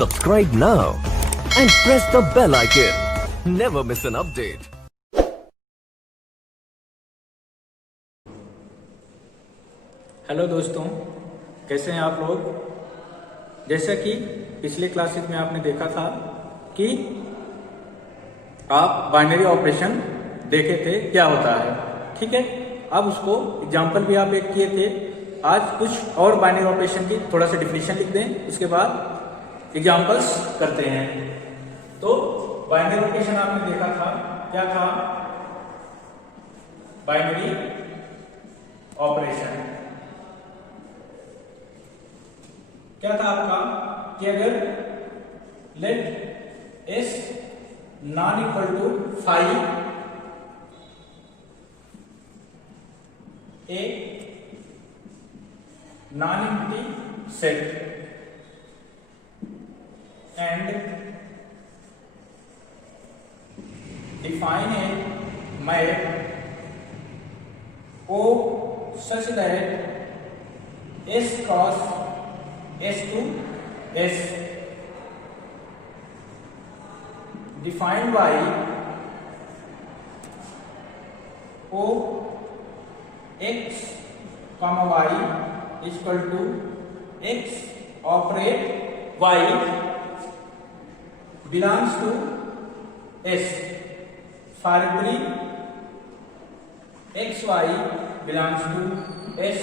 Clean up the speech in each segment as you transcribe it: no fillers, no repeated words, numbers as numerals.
Subscribe now and press the bell icon. Never miss an update. Hello दोस्तों, कैसे हैं आप लोग। जैसा कि पिछले क्लासेस में आपने देखा था कि आप बाइनरी ऑपरेशन देखे थे क्या होता है, ठीक है। अब उसको एग्जाम्पल भी आप एक किए थे। आज कुछ और बाइनरी ऑपरेशन की थोड़ा सा डिफिनेशन लिख दें, उसके बाद एग्जाम्पल्स करते हैं। तो बाइनरी ऑपरेशन आपने देखा था, क्या था बाइनरी ऑपरेशन। क्या था आपका कि अगर let S non equal to 5 a non empty set and define a map O such that S cross S to S defined by O x comma y is equal to x operate y belongs to S for every xy belongs to S,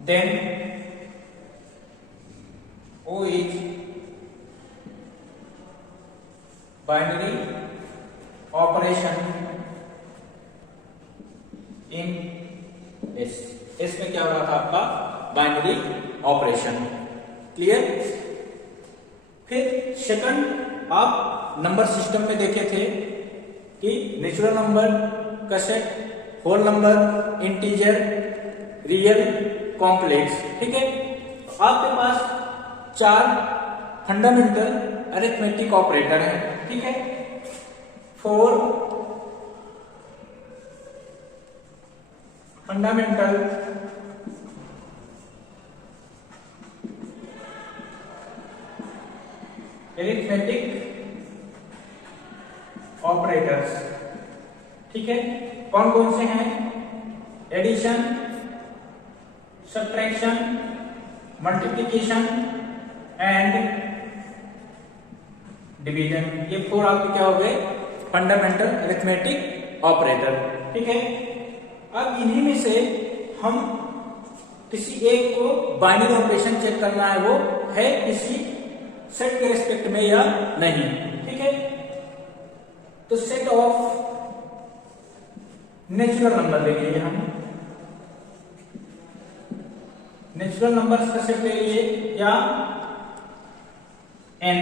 then O is binary operation in S। S में क्या हो रहा था आपका binary operation, clear. फिर second आप number system में देखे थे कि नेचुरल नंबर का set, whole number, integer, real, complex, ठीक है। तो आपके पास 4 फंडामेंटल अरिथमेटिक ऑपरेटर है, ठीक है। 4 फंडामेंटल अरिथमेटिक ऑपरेटर्स, ठीक है। कौन कौन से हैं? Addition, subtraction, multiplication and division. ये 4 आपके क्या हो गए? फंडामेंटल अरिथमेटिक ऑपरेटर, ठीक है। अब इन्हीं में से हम किसी एक को बाइनरी ऑपरेशन चेक करना है, वो है किसी सेट के रेस्पेक्ट में या नहीं, ठीक है। तो सेट ऑफ नेचुरल नंबर ले लिए हम, नेचुरल नंबर्स का सेट ले लिए या n,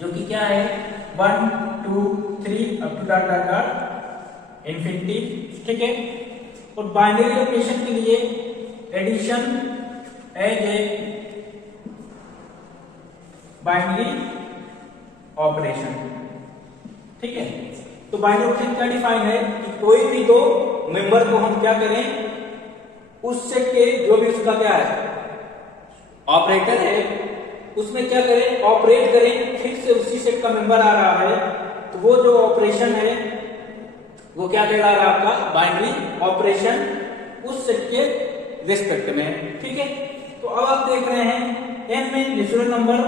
जो कि क्या है 1 2 3 up to dot dot dot infinity, ठीक है। और बाइनरी ऑपरेशन के लिए addition as a binary operation, ठीक है। तो बाइनरी ऑपरेशन क्या डिफाइन है कि कोई भी दो मेंबर को हम क्या करें, उस सेट के जो भी उसका क्या है ऑपरेटर है, उसमें क्या करें, ऑपरेट करें। फिर से उसी सेट का मेंबर आ रहा है, तो वो जो ऑपरेशन है वो क्या कहला रहा है आपका बाइनरी ऑपरेशन, उस सेट के रिस्पेक्ट में, ठीक है। तो अब आप देख रहे हैं n में नेचुरल नंबर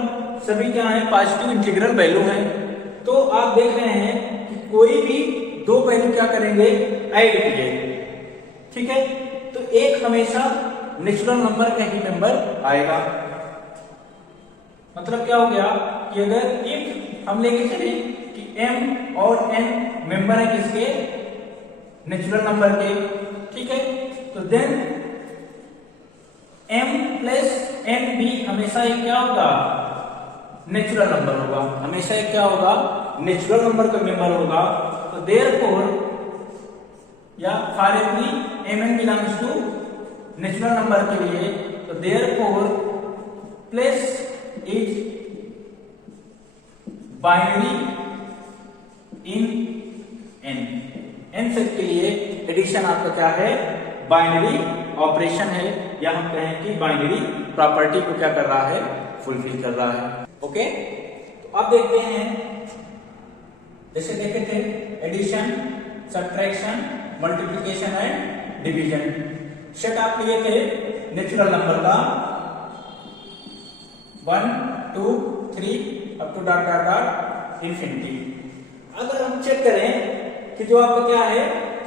सभी क्या है, पॉजिटिव इंटीग्रल वैल्यू है। तो आप देख रहे हैं कि कोई भी दो वैल्यू क्या करेंगे, ऐड किए, ठीक है। तो एक हमेशा नेचुरल नंबर का ही मेंबर आएगा। मतलब क्या हो गया कि अगर इफ हम लेके चले कि m और n मेंबर है किसके, नेचुरल नंबर के, ठीक है। तो देन m प्लस n भी हमेशा एक क्या होगा, नेचुरल नंबर होगा, हमेशा एक क्या होगा, नेचुरल नंबर का मेंबर होगा। तो देयरफॉर या for every mn belongs to natural number के लिए, तो therefore plus is binary in n set के लिए एडिशन आपका क्या है, बाइनरी ऑपरेशन है, या हम कहें कि बाइनरी प्रॉपर्टी को क्या कर रहा है, फुलफिल कर रहा है। ओके, तो अब देखते हैं, जैसे देखे थे addition, subtraction, multiplication and division. Set आप लिए थे नेचुरल नंबर का 1 2 3 up to dot dot dot infinity. अगर हम चेक करें कि जो आपका क्या है,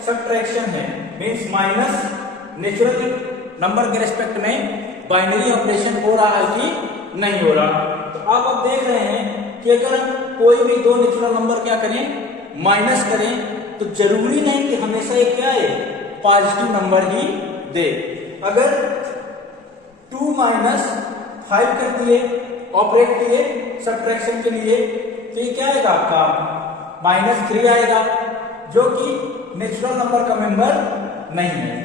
सब्ट्रैक्शन है, मींस माइनस नेचुरल नंबर के रिस्पेक्ट में बाइनरी ऑपरेशन हो रहा है कि नहीं हो रहा। तो आप अब देख रहे हैं कि अगर हम कोई भी दो नेचुरल नंबर क्या करें, माइनस करें, तो जरूरी नहीं कि हमेशा ये क्या है, पॉजिटिव नंबर ही दे। अगर 2 - 5 कर दिए, ऑपरेट किए सब्ट्रैक्शन के लिए, तो ये क्या आएगा आपका, -3 आएगा, जो कि नेचुरल नंबर का मेंबर नहीं है।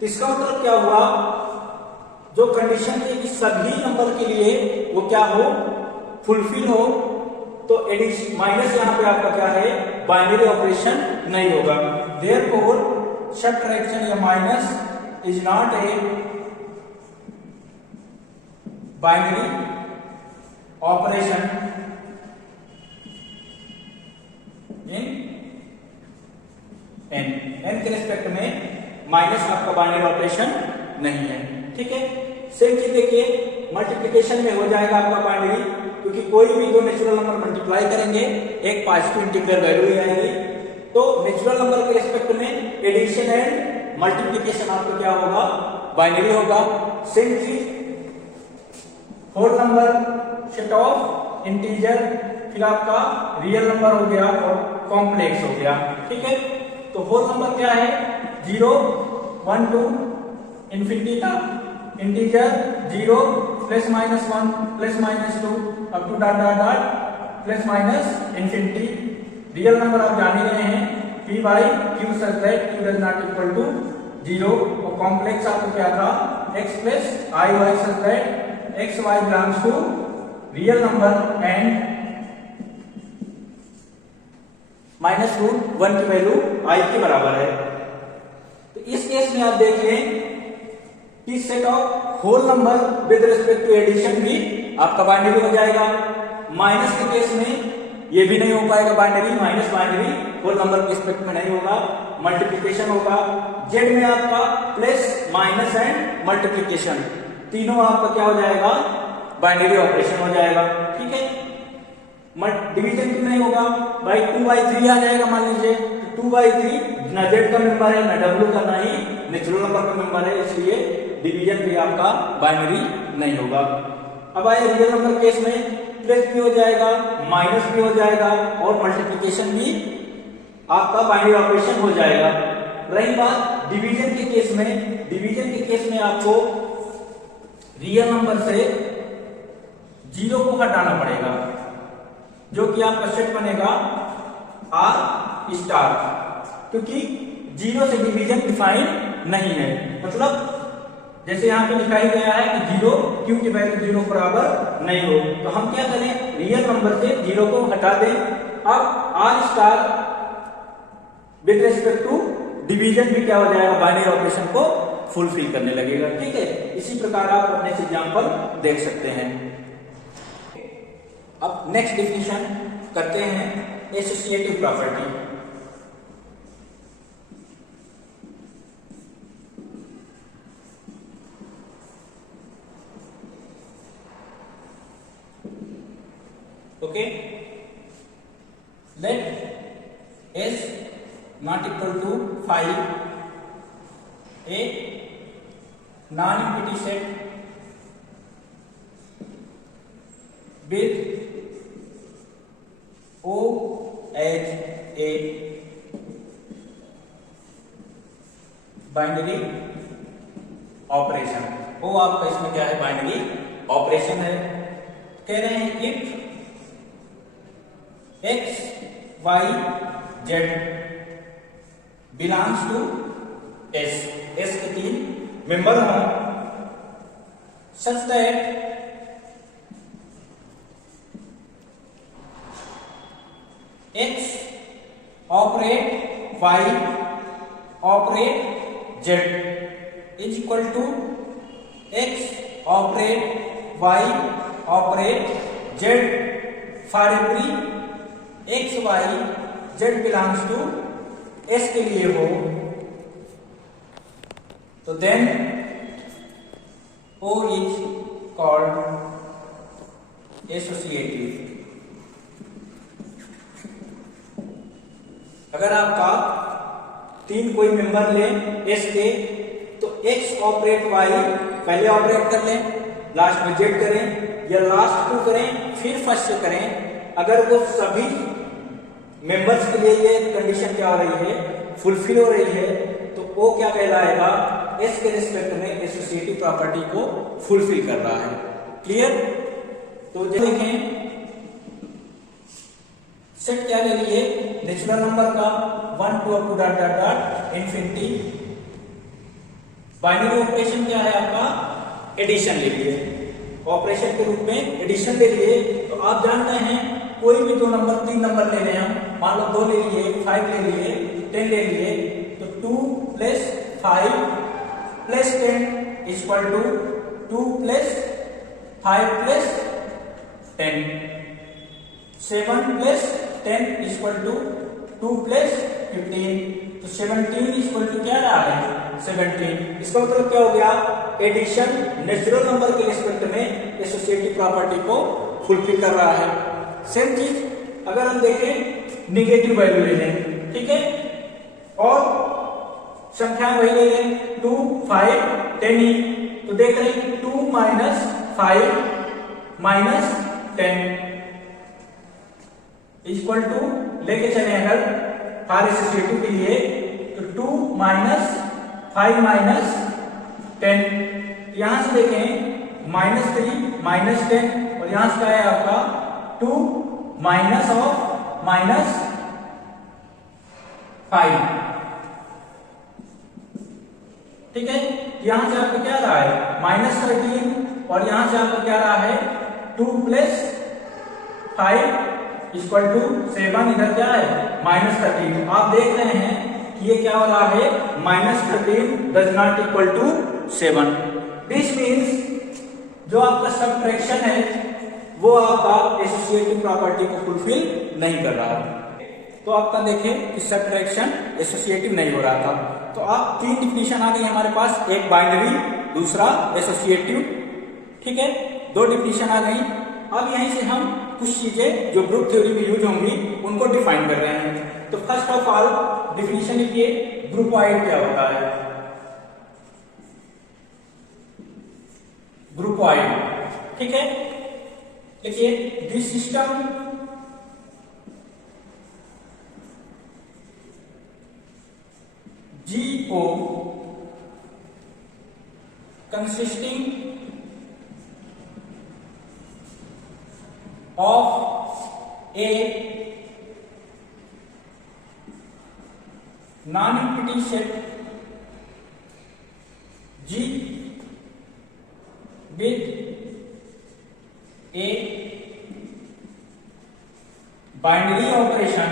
तो इसका मतलब क्या हुआ, जो कंडीशन थी कि सभी नंबर के लिए वो क्या हो, फुलफिल हो, तो एडिशन माइनस यहां पे आपका क्या है, बाइनरी ऑपरेशन नहीं होगा। देयरफॉर सब्ट्रैक्शन या minus is not a binary operation in an के रिस्पेक्ट में माइनस आपका बाइनरी ऑपरेशन नहीं है। ठीक है, सेम चीज देखिए मल्टीप्लिकेशन में हो जाएगा आपका बाइनरी, क्योंकि कोई भी दो नेचुरल नंबर मल्टीप्लाई करेंगे एक पॉजिटिव इंटीग्रल वैल्यू ही आएगी। तो नेचुरल नंबर के रिस्पेक्ट में एडिशन एंड मल्टीप्लिकेशन आपका क्या होगा, बाइनरी होगा। सेम चीज whole number, set of integer, फिर आपका रियल नंबर हो गया और कॉम्प्लेक्स हो गया। ठीक है, तो होल नंबर क्या है, 0 1 2 इंफिनिटी का, integer 0 +-1 +-2 up to dot dot dot +- infinity. Real number आप जान ही रहे हैं, p/q such that q does not equal to 0। और कॉम्प्लेक्स आपको क्या था, x + iy such that x y belongs to real number and -√1 की वैल्यू i के बराबर है। तो इस केस में आप देख लें कि set of whole number with respect to addition भी आपका बाइनरी हो जाएगा। माइनस के केस में ये भी नहीं हो पाएगा binary, minus binary whole number के रिस्पेक्ट में नहीं होगा, मल्टीप्लिकेशन होगा। जेड में आपका प्लस, माइनस एंड मल्टीप्लिकेशन तीनों आपका क्या हो जाएगा, बाइनरी ऑपरेशन हो जाएगा। ठीक है, डिवीजन क्यों नहीं होगा, भाई 2/3 आ जाएगा मान लीजिए, 2/3 ना जेड का मेंबर है, ना डब्ल्यू का, ना ही नेचुरल नंबर का मेंबर है, इसलिए डिवीजन भी आपका बाइनरी नहीं होगा। अब आए रियल नंबर केस में, प्लस भी हो जाएगा, माइनस भी हो जाएगा और मल्टीप्लिकेशन भी आपका बाइनरी ऑपरेशन हो जाएगा। रही बात डिवीजन के केस में, डिवीजन के केस में आपको रियल नंबर से 0 को हटाना पड़ेगा, जो कि आपका सेट बनेगा R*, क्योंकि 0 से डिवीजन डिफाइन नहीं है। मतलब जैसे यहां पे दिखाई गया है कि 0 क्यू की वैल्यू 0 बराबर नहीं हो, तो हम क्या करें, रियल नंबर से 0 को हटा दें। अब R* with respect to division भी क्या हो जाएगा, बाइनरी ऑपरेशन को फुलफिल करने लगेगा। ठीक है, इसी प्रकार आप अपने एग्जांपल देख सकते हैं। अब नेक्स्ट डिफिनेशन करते हैं, associative property. Okay, let S not equal to 5 a non-empty set with O as a binary operation. O आपका इसमें क्या है, बाइनरी ऑपरेशन है। कह रहे हैं if x y z belongs to S, S के 3 मेंबर हों, such that X operate Y operate Z is equal to X operate y operate z for every x y z belongs to S के लिए हो, तो then O is called associative. अगर आपका 3 कोई member ले एस के, तो एक्स ऑपरेट वाई पहले ऑपरेट कर लें, लास्ट में जेड करें, या लास्ट को करें फिर फर्स्ट से करें। अगर वो सभी मेंबर्स के लिए ये कंडीशन क्या हो रही है, फुलफिल हो रही है, तो वो क्या कहलाएगा, एस के रिस्पेक्ट में एसोसिएटिव प्रॉपर्टी को फुलफिल कर रहा है। क्लियर? तो देखें सेट क्या ले लिए, नेचुरल नंबर का 1 2 up to dot dot dot infinity. Binary operation क्या है आपका, एडिशन ले लिए, ऑपरेशन के रूप में एडिशन ले लिए। तो आप जानते हैं कोई भी 2 नंबर 3 नंबर ले रहे हैं हम, मान लो 2 ले लिए, 5 ले लिए, 10 ले लिए, तो 2 + 5 + 10 इक्वल टू 2 + 5 + 10, 7 + 10 इक्वल टू 2 + 15, तो 17 इक्वल टू क्या रहा है, 17। इसका मतलब क्या हो गया, एडिशन नेचुरल नंबर के रिस्पेक्ट में एसोसिएटिव प्रॉपर्टी को फुलफिल कर रहा है। सेम चीज अगर हम देखें निगेटिव वैल्यू ले लें, ठीक है, और संख्या वही ले लें 2 5 10 ही, तो देख रहे हैं 2 - 5 - 10 इक्वल टू लेके चले अगर फॉर एसोसिएटिव के लिए, तो 2 - 5 - 10, यहां से देखें -3 - 10, और यहां से क्या है आपका 2 - of -5, ठीक है। यहां से आपका क्या रहा है -13, और यहां से आपका क्या रहा है 2 + 5 इक्वल टू 7, इधर क्या है -13। आप देख रहे हैं कि ये क्या हो रहा है, -13 does not equal to 7। This means जो आपका सबट्रैक्शन है वो आपका एसोसिएटिव प्रॉपर्टी को फुलफिल नहीं कर रहा है। तो आपका देखें कि सबट्रैक्शन एसोसिएटिव नहीं हो रहा था। तो आप 3 डिफिनीशन आ गई हमारे पास, एक बाइनरी, दूसरा एसोसिएटिव, ठीक है, 2 डिफिनीशन आ गई। अब यहीं से हम कुछ चीजें जो ग्रुप थ्योरी में यूज होंगी उनको डिफाइन कर रहे हैं। तो फर्स्ट ऑफ ऑल डिफिनीशन लिखिए, ग्रुपॉइड क्या होता है। ग्रुपॉइड, ठीक है, देखिए this system GO consisting of a non-empty set G with a binary operation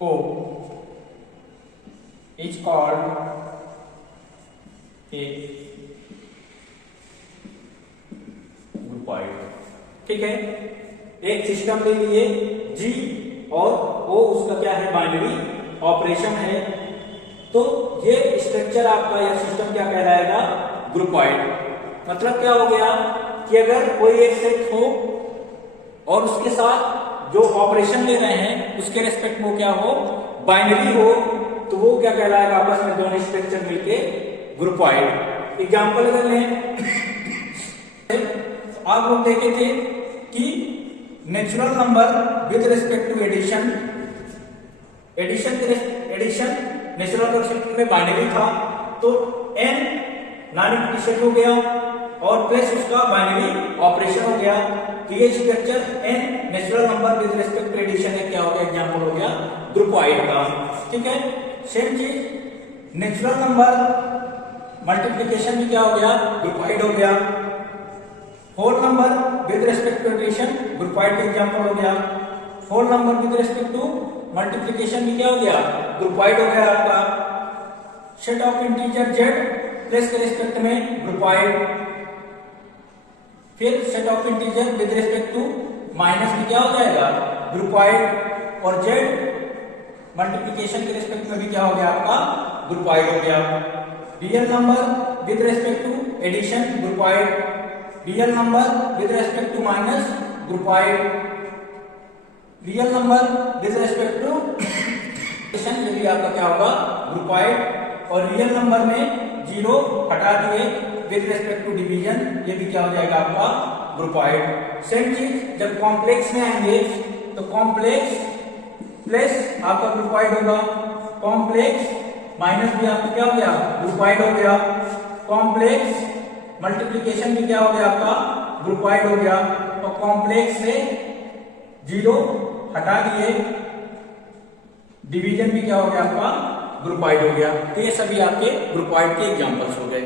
O is called a ग्रुपॉइड, ठीक है। एक सिस्टम ले लिए G और O, उसका क्या है बाइनरी ऑपरेशन है, तो ये स्ट्रक्चर आपका या सिस्टम क्या कहलाएगा, ग्रुपॉइड। मतलब क्या हो गया कि अगर कोई एक सेट हो और उसके साथ जो ऑपरेशन ले रहे हैं उसके रेस्पेक्ट में क्या हो, बाइनरी हो, तो वो क्या कहलाएगा, आपस में दोनों स्ट्रक्चर मिलके ग्रुपॉइड। एग्जांपल अगर लें, आप लोग देखे थे कि natural number with respect to addition natural respect में बाइनरी था, तो n नॉन एम्प्टी सेट हो गया और प्लस उसका बाइनरी ऑपरेशन हो गया। तो ये structure n natural number with respect to addition है, क्या हो गया, एग्जांपल हो गया ग्रुपॉइड का, ठीक है। सेम चीज नेचुरल नंबर मल्टीप्लिकेशन भी क्या हो गया, ग्रुपॉइड हो गया। Whole number with respect to addition groupoid का एग्जांपल हो गया। Whole number with respect to multiplication भी क्या हो गया, ग्रुपॉइड हो गया आपका। Set of integer Z plus के रिस्पेक्ट में ग्रुपॉइड, फिर set of integer with respect to minus में क्या हो जाएगा ग्रुपॉइड, और जेड मल्टीप्लीकेशन के रिस्पेक्ट में भी क्या हो गया आपका ग्रुपॉइड हो गया। Real number with respect to addition groupoid, real number with respect to minus groupoid, real number with respect to addition ये भी आपका क्या होगा ग्रुपॉइड, और रियल नंबर में जीरो हटा दिए विद रिस्पेक्ट टू डिवीजन ये भी क्या हो जाएगा आपका ग्रुपॉइड। सेम चीज जब कॉम्प्लेक्स में आएंगे तो कॉम्प्लेक्स प्लस आपका ग्रुपॉइड होगा, कॉम्प्लेक्स माइनस भी आपका क्या हो गया ग्रुपॉइड हो गया, कॉम्प्लेक्स मल्टीप्लीकेशन भी क्या हो गया आपका ग्रुपॉइड हो गया, और कॉम्प्लेक्स से जीरो हटा दिए डिवीजन भी क्या हो गया आपका ग्रुपॉइड हो गया। तो ये सभी आपके ग्रुपॉइड के एग्जांपल्स हो गए।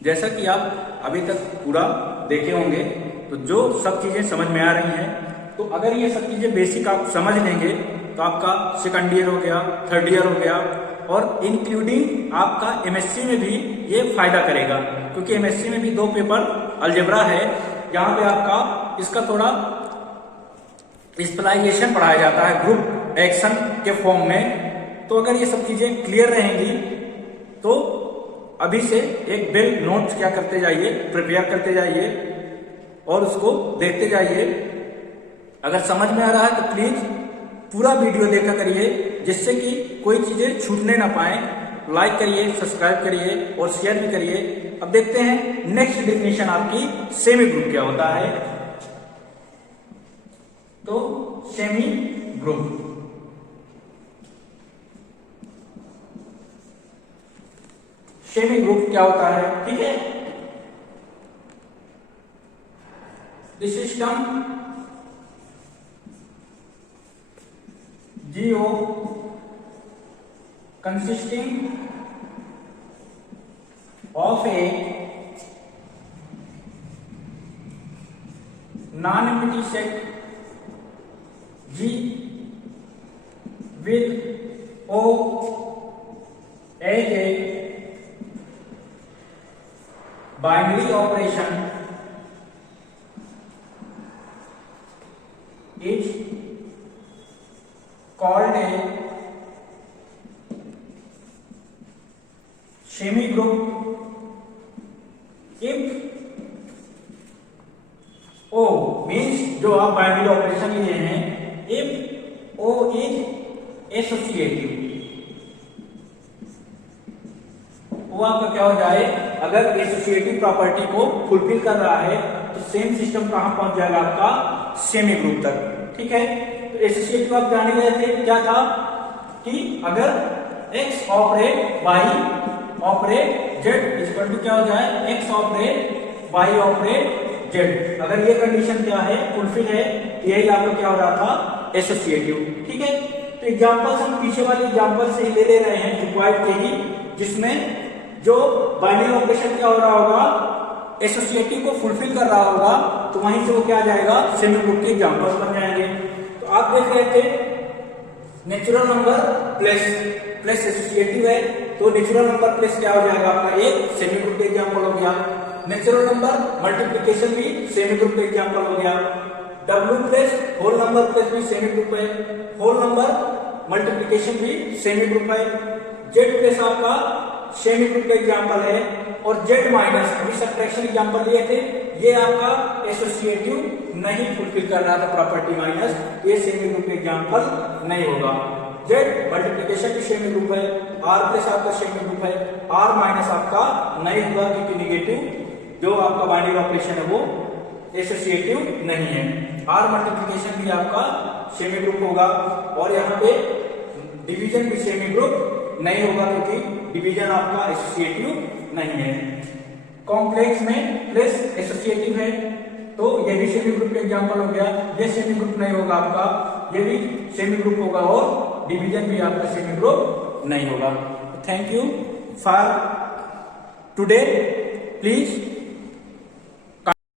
जैसा कि आप अभी तक पूरा देखे होंगे तो जो सब चीजें समझ में आ रही हैं, तो अगर ये सब चीजें बेसिक आप समझ लेंगे तो आपका सेकंड ईयर हो गया, थर्ड ईयर हो गया, और इंक्लूडिंग आपका एमएससी में भी ये फायदा करेगा, क्योंकि एमएससी में भी 2 पेपर अलजेब्रा है जहां पे आपका इसका थोड़ा स्पेशलाइजेशन पढ़ाया जाता है ग्रुप एक्शन के फॉर्म में। तो अगर ये सब चीजें क्लियर रहेंगी तो अभी से एक बिल नोट्स क्या करते जाइए, प्रिपेयर करते जाइए और उसको देखते जाइए। अगर समझ में आ रहा है तो प्लीज पूरा वीडियो देखा करिए, जिससे कि कोई चीजें छूटने ना पाए। लाइक करिए, सब्सक्राइब करिए और शेयर भी करिए। अब देखते हैं नेक्स्ट डेफिनेशन आपकी सेमी ग्रुप क्या होता है। तो सेमी ग्रुप, सेमी ग्रुप क्या होता है, ठीक है। The system GO consisting of a non-empty set G with O as a binary operation is called a semi group if O means जो आप बाइनरी ऑपरेशन लिए हैं, if O is associative, वो आपका क्या हो जाए, अगर एसोसिएटिव प्रॉपर्टी को फुलफिल कर रहा है तो सेम सिस्टम कहां पहुंच जाएगा आपका सेमी ग्रुप तक, ठीक है। तो एसोसिएटिव आप जाने गए थे क्या था कि अगर x operate y operate z equal to क्या हो जाए x operate y operate z, अगर ये कंडीशन क्या है फुलफिल है, यही आपका क्या हो रहा था एसोसिएटिव, ठीक है। तो एग्जांपल्स हम पीछे वाले एग्जांपल से ही ले रहे हैं रिक्वायर्ड के ही, जिसमें जो बाइनरी ऑपरेशन क्या हो रहा होगा एसोसिएटिव को फुलफिल कर रहा होगा, तो वहीं से वो क्या आ जाएगा सेमी ग्रुप के एग्जांपल्स बन जाएंगे। तो आप देख रहे थे natural number plus plus associative है, तो नेचुरल नंबर प्लस क्या हो जाएगा आपका एक सेमी ग्रुप का एग्जांपल हो गया। नेचुरल नंबर मल्टीप्लिकेशन भी सेमी ग्रुप का एग्जांपल हो गया। W plus whole number plus भी सेमी ग्रुप है, होल नंबर मल्टीप्लिकेशन भी सेमी ग्रुप है। Z प्लस आपका सेमी ग्रुप का एग्जांपल है, और Z माइनस अभी सब्ट्रैक्शन एग्जांपल लिए थे, ये आपका एसोसिएटिव नहीं फुलफिल कर रहा था प्रॉपर्टी माइनस, ये सेमी ग्रुप का एग्जांपल नहीं होगा। Z मल्टीप्लिकेशन भी सेमी ग्रुप है, R प्लस आपका सेमी ग्रुप है, R माइनस आपका नहीं होगा क्योंकि निगेटिव जो आपका बाइनरी ऑपरेशन है वो एसोसिएटिव नहीं है। R मल्टीप्लिकेशन भी आपका सेमी ग्रुप होगा, और यहाँ पे डिवीजन भी सेमी ग्रुप नहीं होगा क्योंकि डिवीजन आपका एसोसिएटिव नहीं है। कॉम्प्लेक्स में प्लस एसोसिएटिव है, तो ये भी सेमी ग्रुप का एग्जांपल हो गया। ये सेमी ग्रुप नहीं होगा आपका, ये भी सेमी ग्रुप होगा, और डिवीजन भी आपका सेमी ग्रुप नहीं होगा। Thank you for today, please